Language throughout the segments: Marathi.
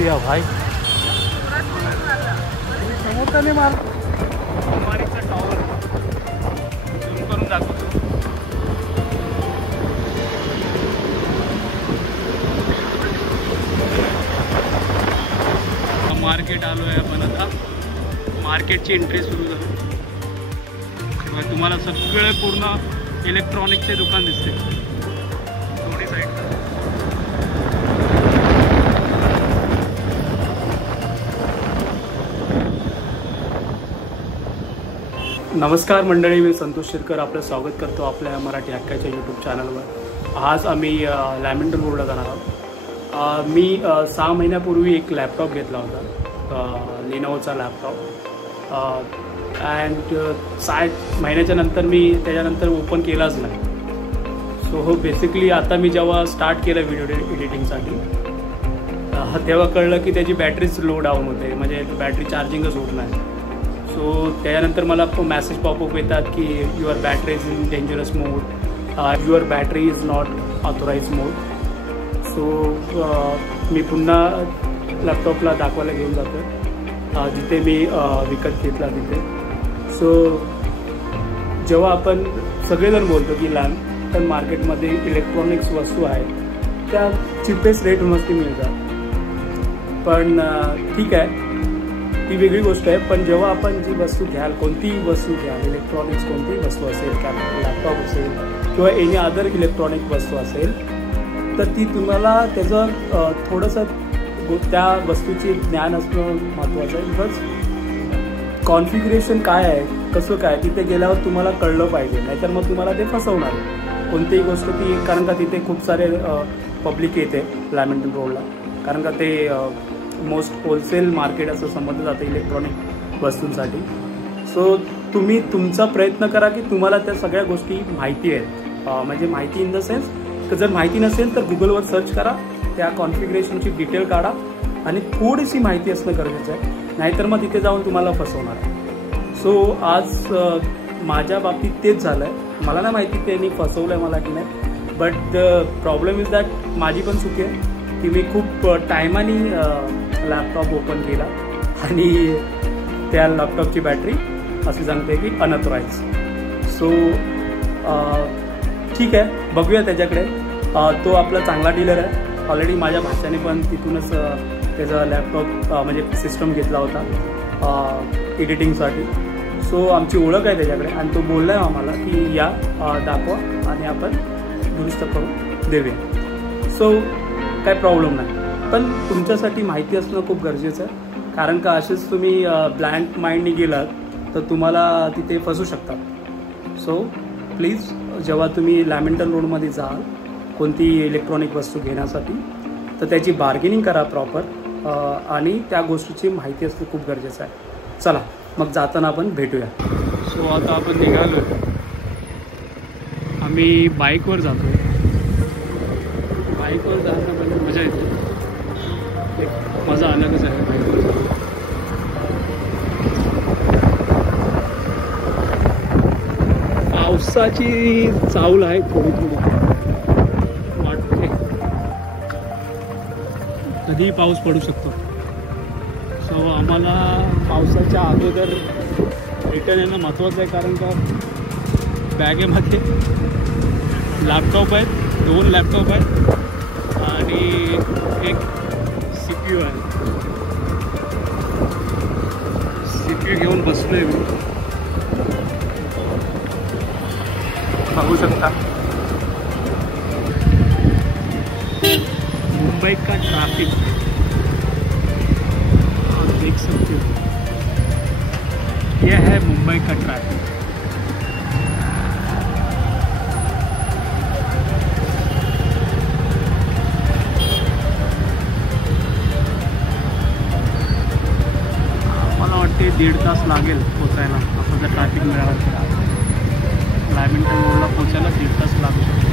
दिया भाई समोरच्याने मार अंबानीचा टॉवर झूम करून दाखवतो. मार्केट आलो आहे आपण आता. मार्केटची एंट्री सुरू झाली. तुम्हाला सगळे पूर्ण इलेक्ट्रॉनिकचे दुकान दिसते दोन्ही साईडला. नमस्कार मंडळी, मी संतोष शिरकर आपलं स्वागत करतो आपल्या मराठी हक्काच्या यूट्यूब चॅनलवर. आज आम्ही लॅमेंडर रोडला जाणार आहोत. मी 6 महिन्यापूर्वी एक लॅपटॉप घेतला होता, लिनोवोचा लॅपटॉप. अँड 6 महिन्याच्या नंतर मी त्याच्यानंतर ओपन केलाच नाही. सो बेसिकली आता मी जेव्हा स्टार्ट केलं व्हिडिओ एडिटिंगसाठी तेव्हा कळलं की त्याची बॅटरीच लो डाऊन होते, म्हणजे बॅटरी चार्जिंगच होत नाही. सो त्याच्यानंतर मला मॅसेज पॉपअप येतात की your battery is in dangerous mode, your battery is not authorise mode. So मी पुन्हा लॅपटॉपला दाखवायला घेऊन जातो जिथे मी विकत घेतला तिथे. सो जेव्हा आपण सगळेजण बोलतो की लॅम्प मार्केटमध्ये इलेक्ट्रॉनिक्स वस्तू आहेत त्या चिपेस्ट रेटमध्ये मिळतात, पण ठीक आहे ती वेगळी गोष्ट आहे. पण जेव्हा आपण जी वस्तू घ्याल, कोणतीही वस्तू घ्याल, इलेक्ट्रॉनिक्स कोणतीही वस्तू असेल, लॅपटॉप असेल किंवा एनी अदर इलेक्ट्रॉनिक वस्तू असेल, तर ती तुम्हाला त्याचं थोडंसं त्या वस्तूचे ज्ञान असणं महत्त्वाचं आहे. बिकॉज कॉन्फिगरेशन काय आहे, कसं काय, तिथे गेल्यावर तुम्हाला कळलं पाहिजे, नाहीतर मग तुम्हाला ते फसवणार कोणतीही गोष्ट ती. कारण का तिथे खूप सारे पब्लिक येते लॅमेंडर रोडला, कारण का ते मोस्ट होलसेल मार्केट असं समजलं जातं इलेक्ट्रॉनिक वस्तूंसाठी. सो तुम्ही तुमचा प्रयत्न करा की तुम्हाला त्या सगळ्या गोष्टी माहिती आहेत, म्हणजे माहिती इन द सेन्स तर जर माहिती नसेल तर गुगलवर सर्च करा, त्या कॉन्फिगरेशनची डिटेल काढा आणि थोडीशी माहिती असणं गरजेचं आहे, नाहीतर मग तिथे जाऊन तुम्हाला फसवणार आहे. सो आज माझ्या बाबतीत तेच झालं आहे. मला नाही माहिती त्यांनी फसवलं आहे मला की नाही, but the problem is that माझी पण चूक आहे की मी खूप टायमाने लॅपटॉप ओपन केला आणि त्या लॅपटॉपची बॅटरी अशी सांगते की अनऑथराइज. सो ठीक आहे, बघूया त्याच्याकडे. तो आपला चांगला डीलर आहे. ऑलरेडी माझ्या भाच्याने पण तिथूनच त्याचा लॅपटॉप म्हणजे सिस्टम घेतला होता एडिटिंगसाठी. सो आमची ओळख आहे त्याच्याकडे आणि तो बोलला आहे आम्हाला की या दाखवा आणि आपण दुरुस्त करून देऊया. सो काय प्रॉब्लेम नाही, पण तुमच्यासाठी माहिती असणं खूप गरजेचं आहे. कारण का असेच तुम्ही ब्लँक माइंडने गेलात तर तुम्हाला तिथे फसू शकतात. सो प्लीज जेव्हा तुम्ही लॅमेंडर रोडमध्ये जाल कोणती इलेक्ट्रॉनिक वस्तू घेण्यासाठी तर त्याची बार्गेनिंग करा प्रॉपर, आणि त्या गोष्टीची माहिती असणं खूप गरजेचं आहे. चला मग जाताना आपण भेटूया. सो आता आपण निघालो, आम्ही बाईकवर जातो. बाईकवर जाणं म्हणजे मजा येते, मजा अलगच आहे बाईकवर जाणं. पावसाची चावल आहे थोडी थोडी वाटते, कधीही पाऊस पडू शकतो. सो आम्हाला पावसाच्या अगोदर रिटर्न येणं महत्त्वाचं आहे, कारण का बॅगेमध्ये लॅपटॉप आहेत, 2 लॅपटॉप आहेत आणि एक CPU आहे. CPU घेऊन बसलोय मी, बघू शकता. मुंबई का ट्रैफिक आप देख सकते हो, यह है मुंबई का ट्रैफिक. मला वाटते 1.5 तास लागेल पोचायला, असं जर ट्रॅफिक मिळालं तर. लॅमेंडर रोडला पोचायला 1.5 तास लागू शकतो.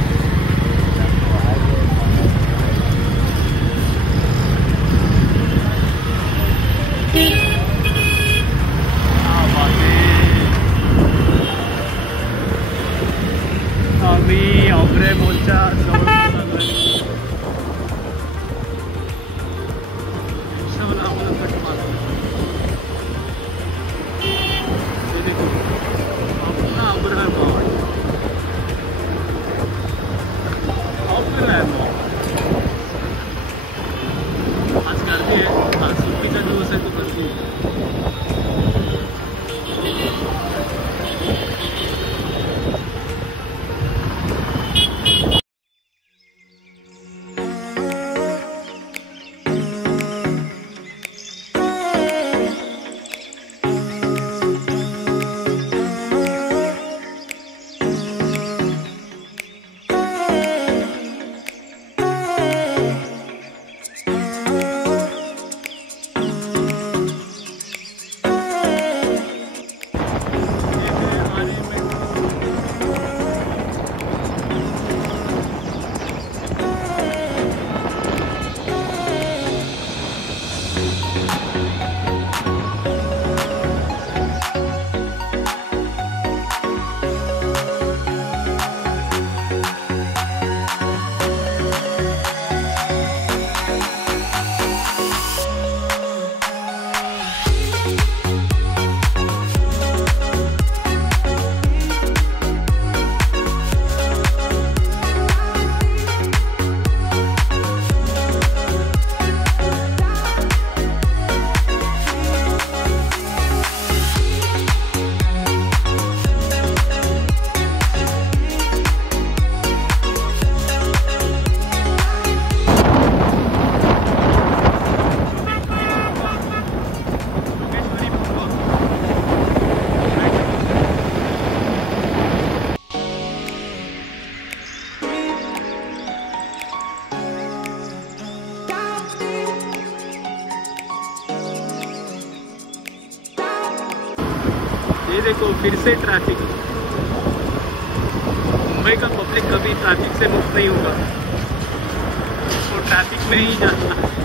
ये देखो फिर से ट्रैफिक। मुंबई का पब्लिक कभी ट्रैफिक से मुक्त नहीं होगा, तो ट्रैफिक में ही जाना है।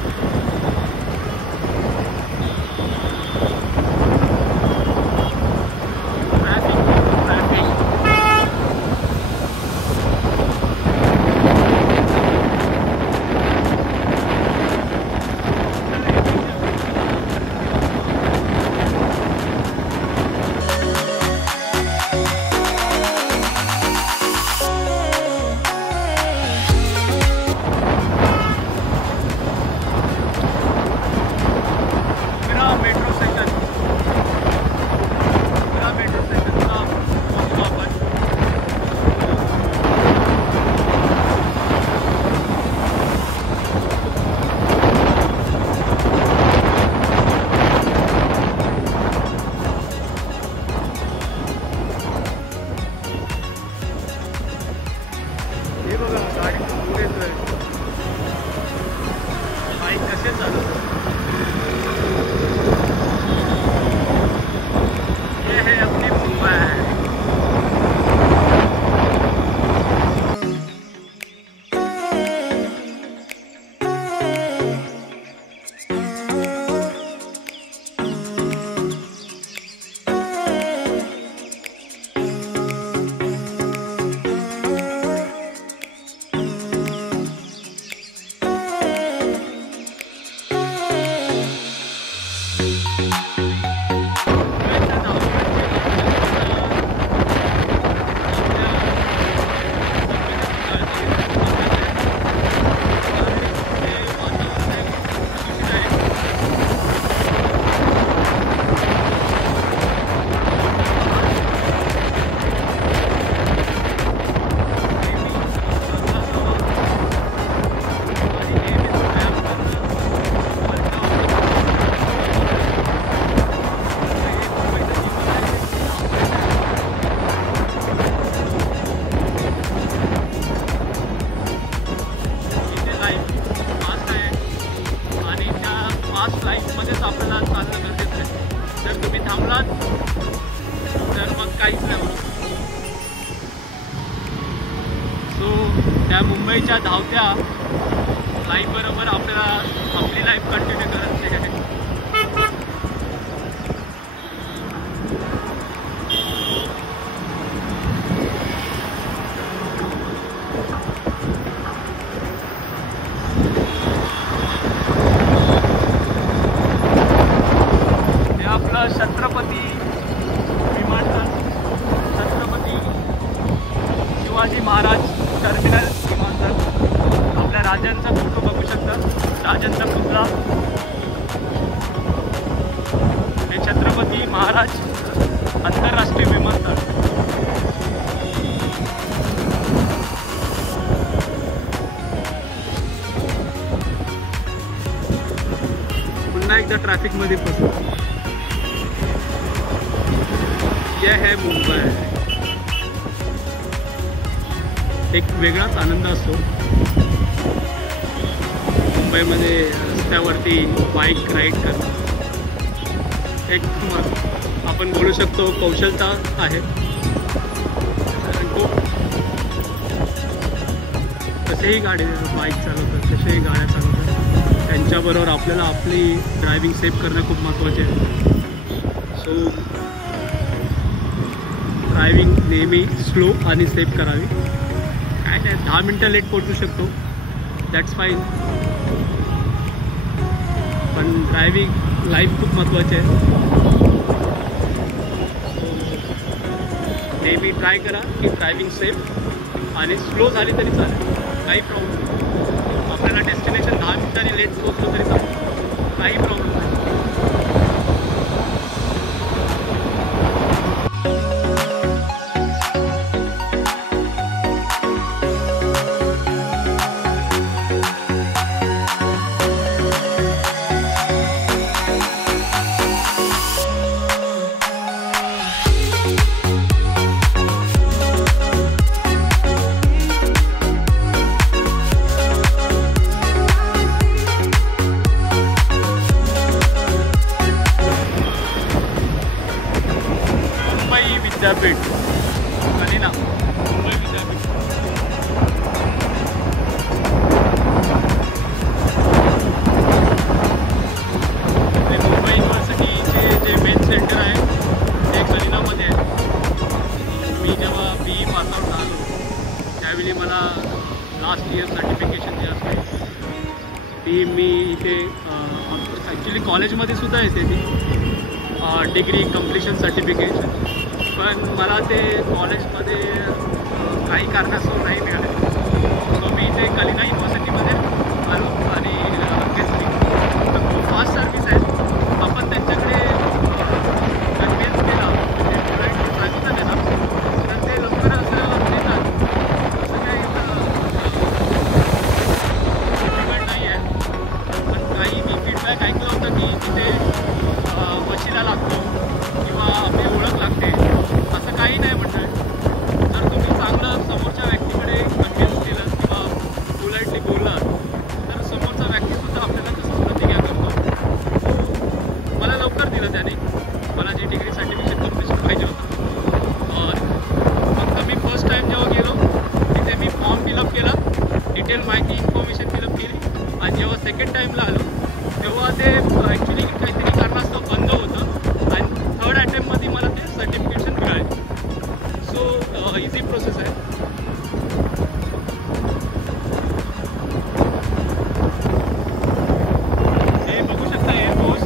त्या मुंबईच्या धावत्या लाईफ बरोबर आपल्याला आपली लाईफ कंटिन्यू करायची आहे. हे आपलं छत्रपती विमानतळ, छत्रपती शिवाजी महाराज टर्मिनल विमानतळ. आपल्या राजांचा फोटो बघू शकता, राजांचा पुतळा. हे छत्रपती महाराज आंतरराष्ट्रीय विमानतळ. पुन्हा एकदा ट्रॅफिक मध्ये फसलो. यह है मुंबई. एक वेगळाच आनंद असतो मुंबईमध्ये रस्त्यावरती बाईक राईड करणं. एक आपण बोलू शकतो कौशलता आहे. तो कसेही गाडी बाईक चालवतात, कसेही गाड्या चालवतात, त्यांच्याबरोबर आपल्याला आपली ड्रायव्हिंग सेफ करणं खूप महत्त्वाचे आहे. सो ड्रायव्हिंग नेहमी स्लो आणि सेफ करावी. काय नाही, 10 मिनटं लेट पोहोचू शकतो, दॅट्स फाईन, पण ड्रायव्हिंग लाईफ खूप महत्त्वाची आहे. नेहमी ट्राय करा की ड्रायव्हिंग सेफ आणि स्लो झाली तरी चालेल, काही प्रॉब्लेम नाही. आपल्याला डेस्टिनेशन 10 मिनिटांनी लेट पोहोचलो तरी चालेल, काही प्रॉब्लेम नाही. विद्यापीठ कलिना, मुंबई विद्यापीठ. मुंबई युनिव्हर्सिटीचे जे मेन सेंटर आहे ते कलिनामध्ये आहे. मी जेव्हा BE पासआउट झालो त्यावेळी मला लास्ट इयर सर्टिफिकेशन जे असते ती मी इथे ॲक्च्युली कॉलेजमध्ये सुद्धा येते ती डिग्री कम्प्लिशन सर्टिफिकेशन, पण मला ते कॉलेजमध्ये काही कारणास्तव नाही मिळाले. सो मी इथे कलिना युनिव्हर्सिटीमध्ये आलो आणि घेतली. तर खूप फास्ट सर्व्हिस आहे. आपण त्यांच्याकडे कन्व्हिन्स केला म्हणजे सांगितलं त्याला तर ते लवकर असं देतात. असं काही डिफिकल्ट नाही आहे. पण काही मी फीडबॅक ऐकलं होतं की तिथे वशिला लागतो किंवा आपली ओळख लागते, असं काही नाही म्हणताय. जर तुम्ही चांगलं समोरच्या व्यक्तीकडे कन्व्हिन्स केलं किंवा पोलाइटली बोललात तर समोरचा व्यक्तीसुद्धा आपल्याला तसंच प्रतिक्रिया करतो. मला लवकर दिलं त्याने, मला जी डिग्री सर्टिफिकेट कम्प्लिशन पाहिजे होतं. फक्त मी फर्स्ट टाईम जेव्हा गेलो तिथे मी फॉर्म फिलअप केला, डिटेल माहिती इन्फॉर्मेशन फिलअप केली आणि जेव्हा सेकंड टाईमला आलो तेव्हा ते ॲक्च्युली काहीतरी कारणास्तव बंद होतं आणि थर्ड अटेम्प्टमध्ये मला ते सर्टिफिकेशन मिळाले. सो इझी प्रोसेस आहे. हे बघू शकता एअरफोर्स.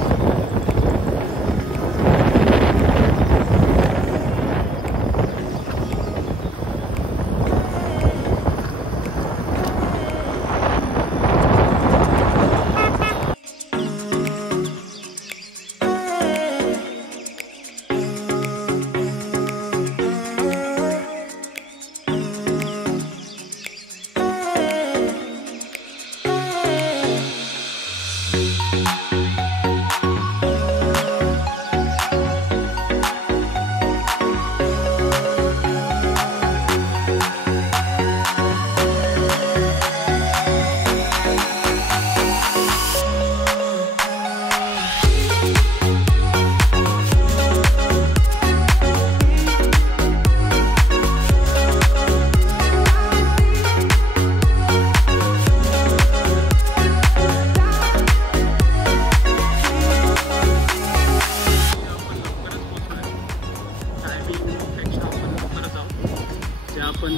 आपण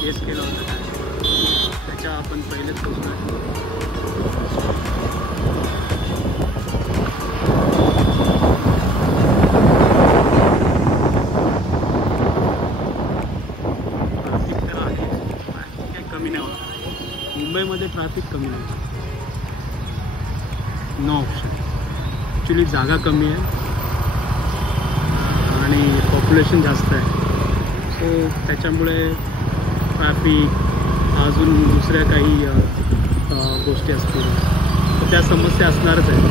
केस केला होता त्याच्या आपण पहिलेच पोहोचलो आहे. ट्रॅफिक तर आहे, काही कमी नाही होत. मुंबईमध्ये ट्रॅफिक कमी नाही, नो ऑप्शन. ॲक्च्युली जागा कमी आहे आणि पॉप्युलेशन जास्त आहे. सो त्याच्यामुळे ट्रॅफिक अजून दुसऱ्या काही गोष्टी असतील तर त्या समस्या असणारच आहेत.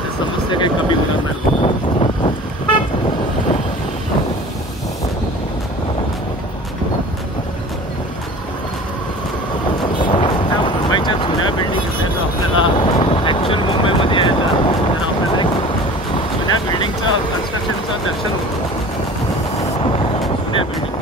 त्या समस्या काही कमी होणार नाही. त्या मुंबईच्या जुन्या बिल्डिंग असेल तर आपल्याला ॲक्च्युअल मुंबईमध्ये यायचं तर आपल्याला एक जुन्या बिल्डिंगचं कन्स्ट्रक्शनचं दर्शन होतं. जुन्या बिल्डिंगचं.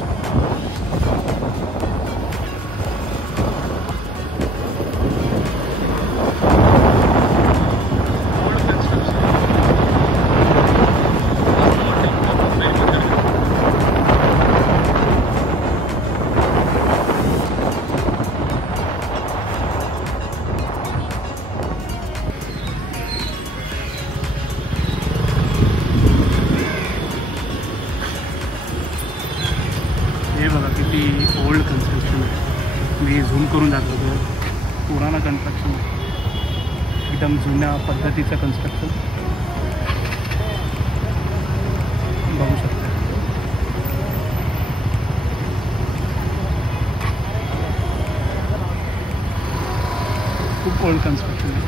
करून जातो तो पुराणा कन्स्ट्रक्शन, एकदम जुन्या पद्धतीचं कन्स्ट्रक्शन बघू शकता. खूप ओल्ड कन्स्ट्रक्शन आहे.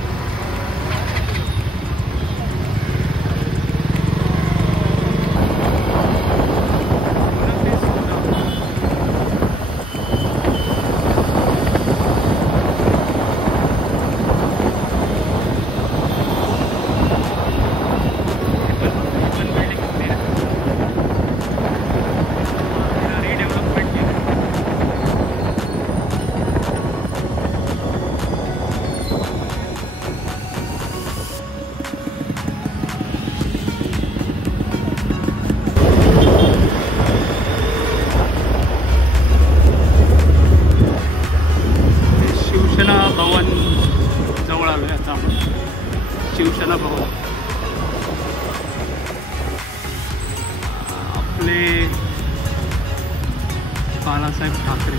भवन जवळ आलो आहे आता आपण. शिवसेना भवन आपले बाळासाहेब ठाकरे.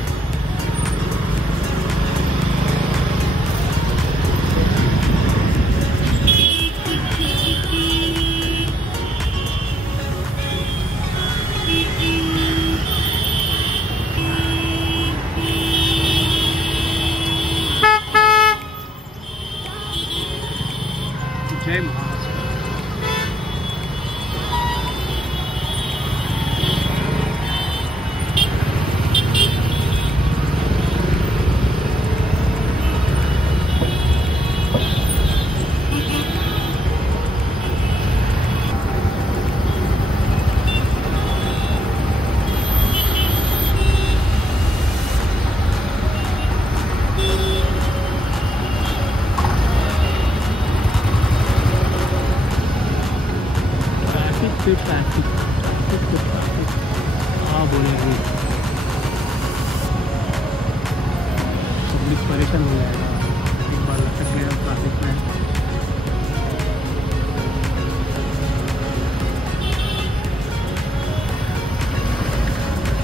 जय महाराष्ट्र. ट्रैफिक हाँ बोले पब्लिक परेशान हो जाएगा एक बार लटक गया ट्रैफिक में.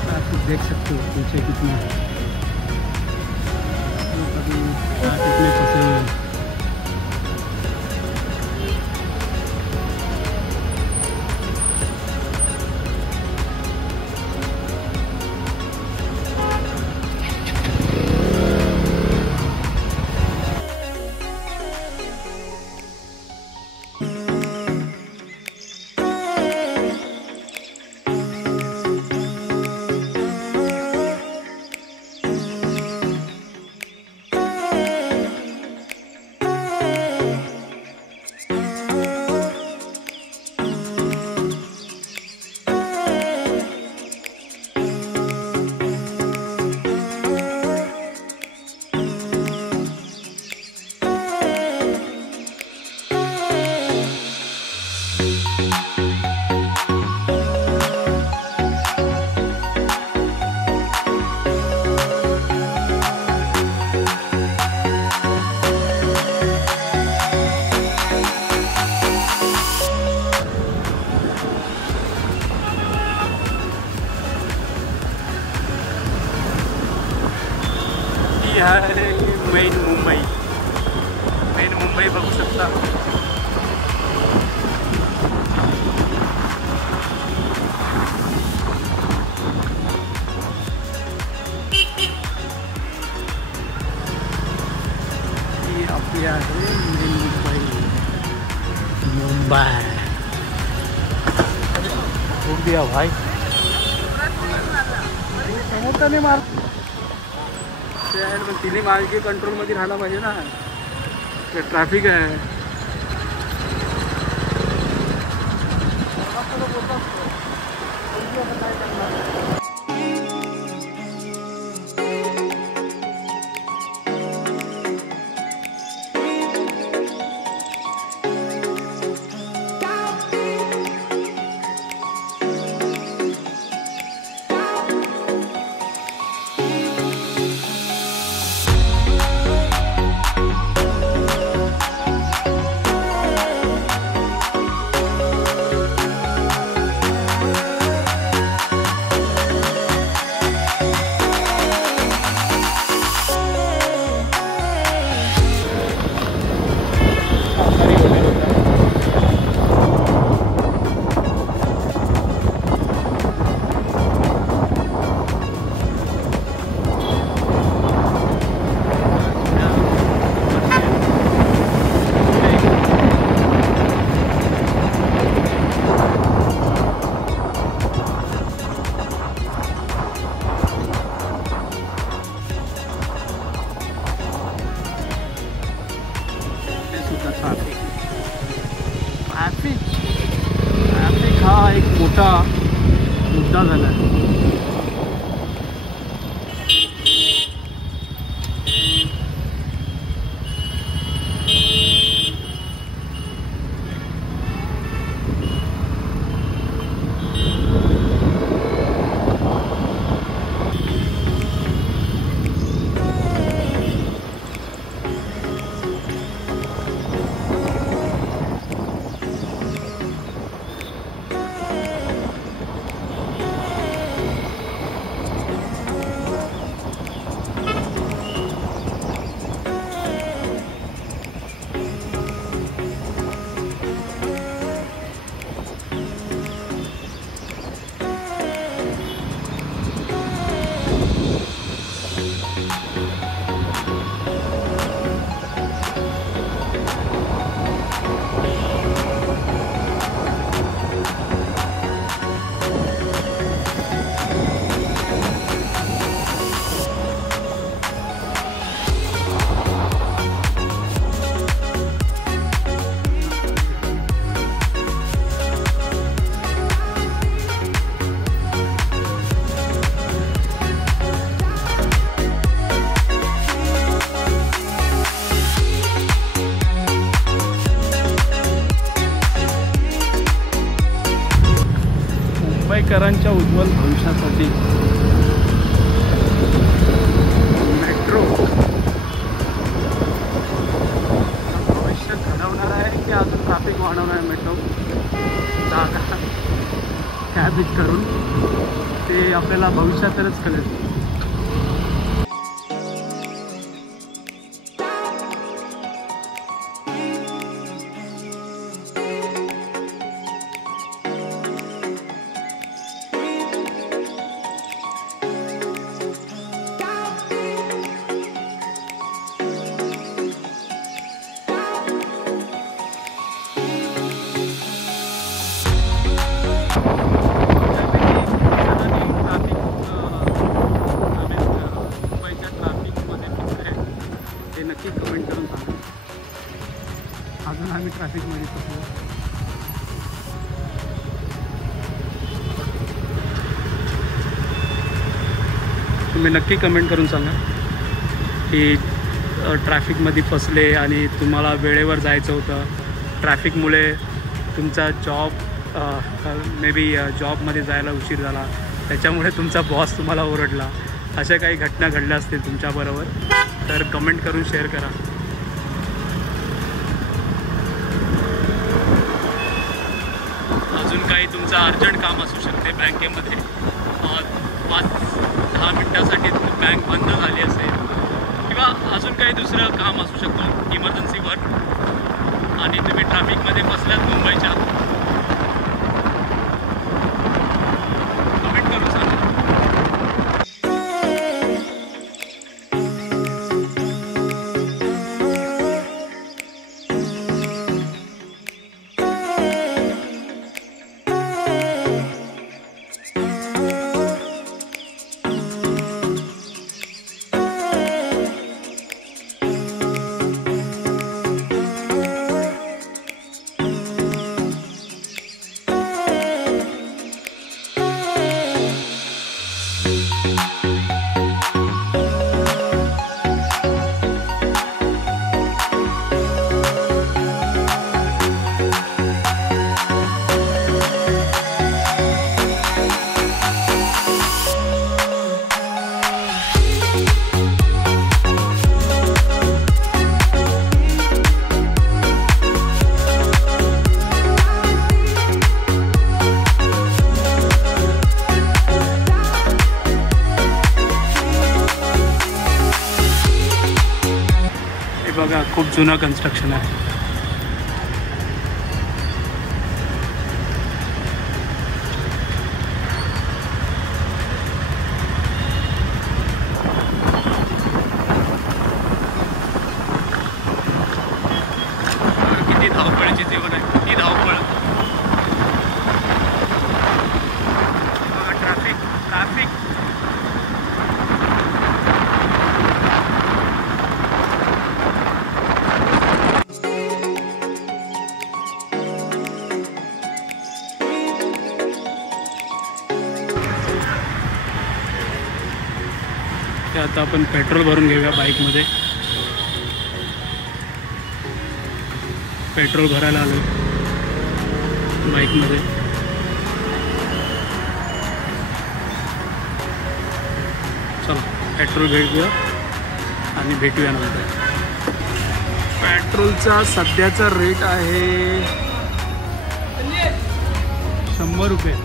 ट्रैफिक देख सकते हो पीछे कितना है, कभी ट्रैफिक में फंसे हुए हैं. आहे मेन मुंबई बघू शकता. ही आपली आहे मेन मुंबई. ठोक दिया भाई. समोरच्याने मार. पण तिने मार्गे कंट्रोलमध्ये राहायला पाहिजे ना, ते ट्रॅफिक आहे. ट्रॅफिक ट्रॅफिक ट्रॅफिक हा एक मोठा मुद्दा झाला आहे. मुंबईकरांच्या उज्ज्वल भविष्यासाठी मेट्रो भविष्य घडवणार आहे की अजून ट्रॅफिक वाढवणार आहे मेट्रो जागा कॅबिज करून ते आपल्याला भविष्यातच कळेल. नक्की कमेंट करून सांगा. अजून आम्ही ट्रॅफिकमध्ये फसलो. तुम्ही नक्की कमेंट करून सांगा की ट्रॅफिकमध्ये फसले आणि तुम्हाला वेळेवर जायचं होतं. ट्रॅफिकमुळे तुमचा जॉब मे बी जॉबमध्ये जायला उशीर झाला, त्याच्यामुळे तुमचा बॉस तुम्हाला ओरडला. अशा काही घटना घडल्या असतील तुमच्याबरोबर तर कमेंट करून शेअर करा. अजून काही तुमचं अर्जंट काम असू शकते बँकेमध्ये, 5-10 मिनटासाठी बँक बंद झाली असेल किंवा अजून काही दुसरं काम असू शकतो इमर्जन्सी वर्क आणि तुम्ही ट्रॅफिकमध्ये फसल्यात मुंबईच्या. कमेंट करून सांगा. बघा खूप जुनं कन्स्ट्रक्शन आहे. किती धावपळीची जीवन आहे, किती धावपळ. ट्रॅफिक ट्रॅफिक आता आपण पेट्रोल भरून घेऊया बाईकमध्ये. पेट्रोल भरायला आलो बाईकमध्ये. चला पेट्रोल घेऊया आणि भेटूया नंतर. पेट्रोलचा सध्याचा रेट आहे 100 रुपये.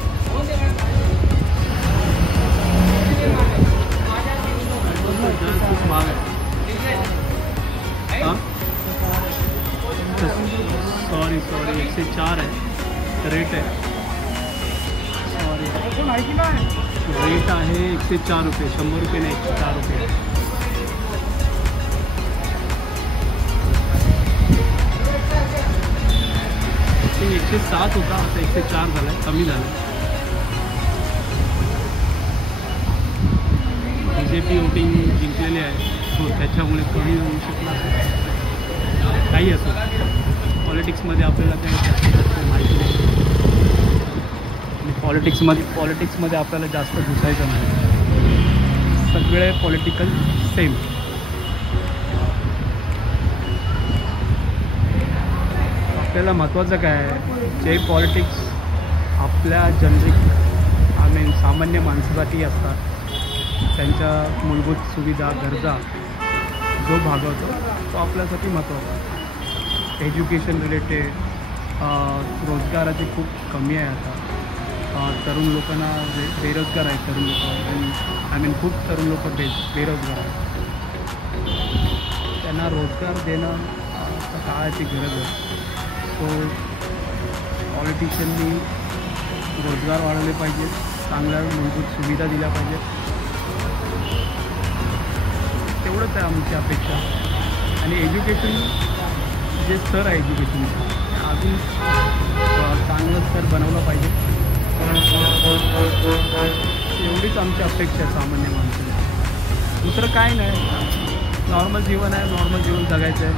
खूप महाग आहे. हां सॉरी 104 आहे रेट आहे. सॉरी रेट आहे 104 रुपये. 100 रुपये नाही 104 रुपये. ते 107 होता आता 104 झाला आहे. कमी झालं. BJP वोटिंग जिंकलेले आहे सो त्याच्यामुळे कमी होऊ शकला असेल. काही असो पॉलिटिक्समध्ये आपल्याला काही जास्त माहिती नाही आणि पॉलिटिक्समध्ये आपल्याला जास्त घुसायचं नाही. सगळे पॉलिटिकल सेम. आपल्याला महत्त्वाचं काय आहे जे पॉलिटिक्स आपल्या जनरिक आय मीन सामान्य माणसासाठी असतात त्यांच्या मूलभूत सुविधा गरजा जो भागवतो तो आपल्यासाठी महत्त्वाचा. एज्युकेशन रिलेटेड रोजगाराची खूप कमी आहे आता. तरुण लोकांना बेरोजगार आहेत. तरुण लोक आय मीन खूप तरुण लोक बेरोजगार आहेत. त्यांना रोजगार देणं काळाची गरज आहे. सो पॉलिटिशियननी रोजगार वाढवले पाहिजे. चांगल्या मूलभूत सुविधा दिल्या पाहिजेत. तेवढंच आहे आमची अपेक्षा. आणि एज्युकेशन जे स्तर आहे एज्युकेशनचं अजून चांगलं स्तर बनवलं पाहिजे. एवढीच आमची अपेक्षा आहे सामान्य माणसाला. दुसरं काय नाही. नॉर्मल जीवन आहे. नॉर्मल जीवन जगायचं आहे.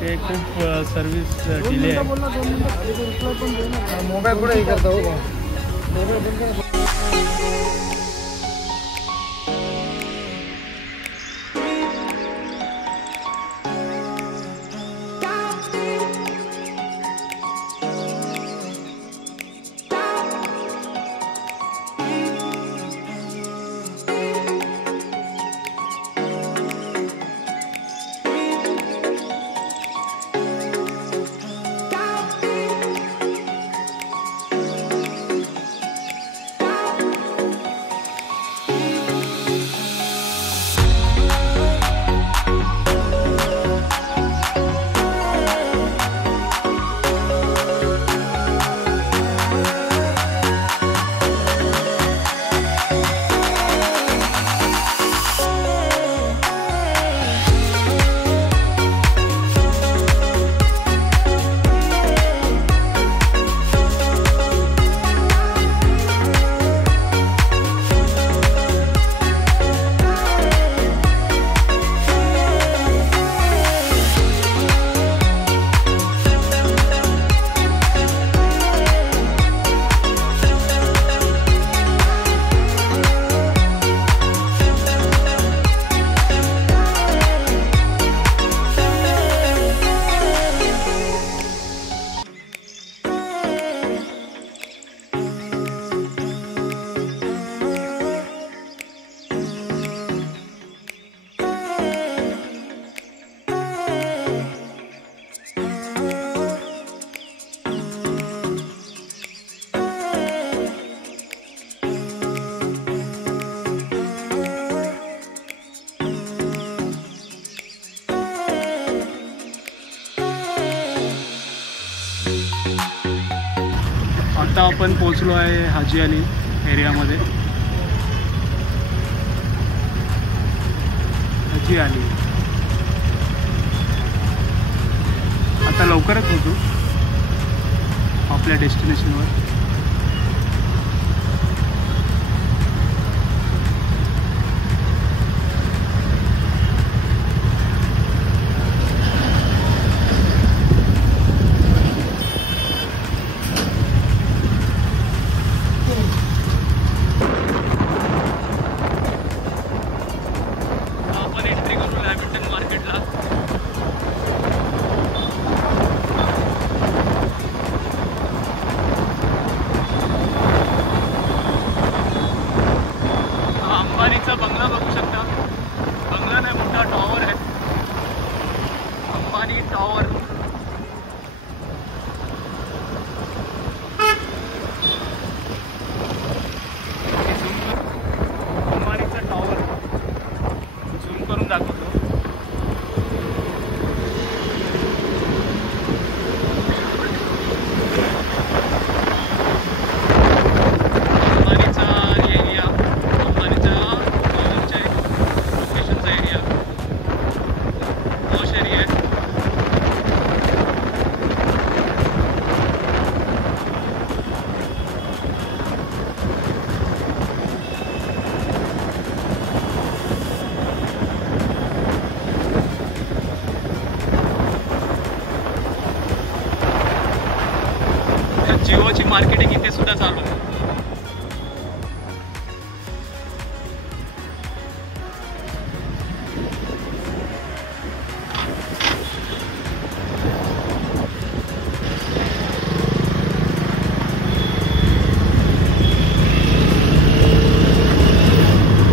ते खूप सर्विस डिले आहे. मोबाईल पुढे करता हो मोबाईल बंद करा. आता आपण पोचलो आहे हाजी अली एरियामध्ये. हाजी अली आता लवकरच पोहोचू आपल्या डेस्टिनेशनवर. टॉवर. अंबानीचा टॉवर झूम करून दाखवतो. जिओची मार्केटिंग इथे सुद्धा चालू आहे.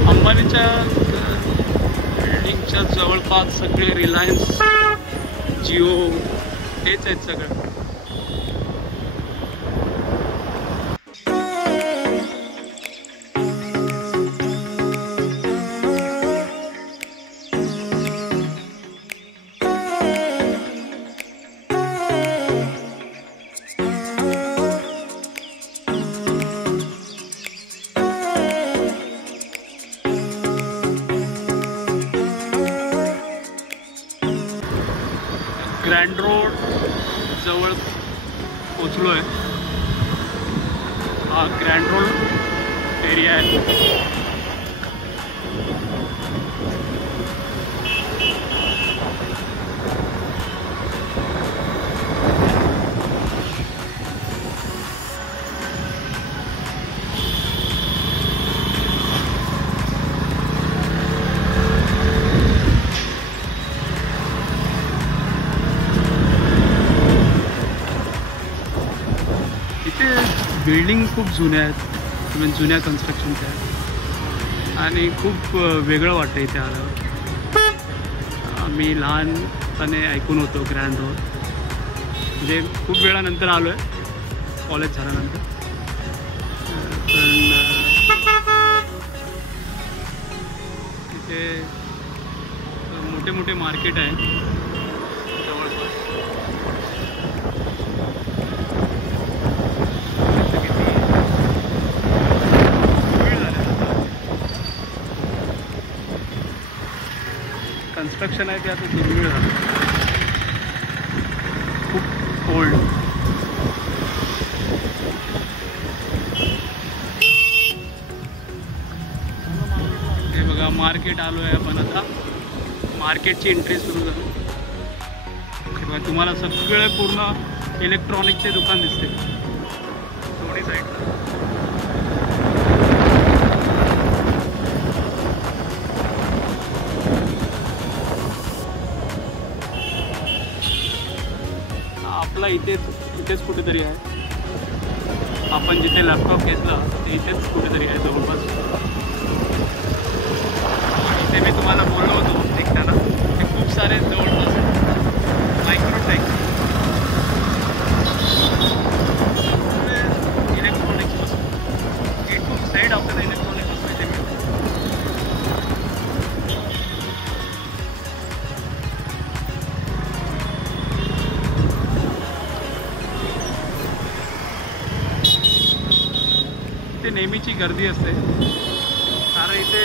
अंबानीच्या बिल्डिंगच्या जवळपास सगळे रिलायन्स, जिओ हेच आहेत सगळं. ग्रँड रोड जवळ पोचलो आहे. हा ग्रँड रोड एरिया आहे. बिल्डिंग खूप जुन्या आहेत, म्हणजे जुन्या कन्स्ट्रक्शनच्या आहेत आणि खूप वेगळं वाटतं इथे आल्यावर. आम्ही लहानपणे ऐकून होतो ग्रँड रोड, म्हणजे खूप वेळानंतर आलो आहे कॉलेज झाल्यानंतर. पण तिथे मोठे मोठे मार्केट आहे जवळपास. कन्स्ट्रक्शन आहे ते आता दुर्मिळ झालं, खूप ओल्ड. हे बघा मार्केट आलो आहे आपण आता. मार्केटची एंट्री सुरू झाली. हे बघा तुम्हाला सगळे पूर्ण इलेक्ट्रॉनिकचे दुकान दिसते दोन्ही साईडला. आपला इथेच कुठेतरी आहे. आपण जिथे लॅपटॉप घेतला ते इथेच कुठेतरी आहे जवळपास. इथे मी तुम्हाला बोललो होतो निघताना ते खूप सारे जवळपास मायक्रोटेक इलेक्ट्रॉनिक्स वस्तू. ए टू साईड आपल्याला इलेक्ट्रॉनिक वस्तू इथे मिळते. नेहमीची गर्दी असते कारण इथे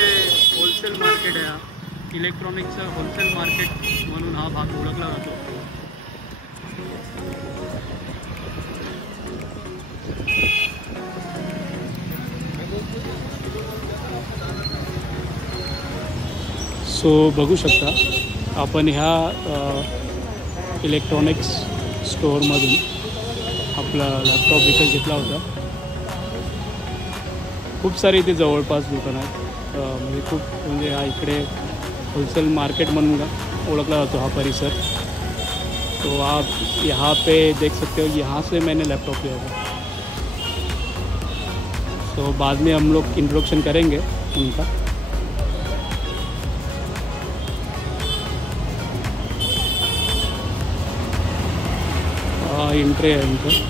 होलसेल मार्केट आहे. हा इलेक्ट्रॉनिक्सचं होलसेल मार्केट म्हणून हा भाग ओळखला जातो. सो बघू शकता आपण ह्या इलेक्ट्रॉनिक्स स्टोअरमधून आपला लॅपटॉप विकत घेतला होता. खूप सारे इथे जवळपास दुकान आहेत. म्हणजे खूप म्हणजे हा इकडे होलसेल मार्केट म्हणून ओळखला जातो हा परिसर. तो आप यहाँ पे देख सकते हो, यहाँ से मैंने लैपटॉप लिया था. तो बाद में हम लोग इंट्रोडक्शन करेंगे उनका. एंट्री आहे यांचं.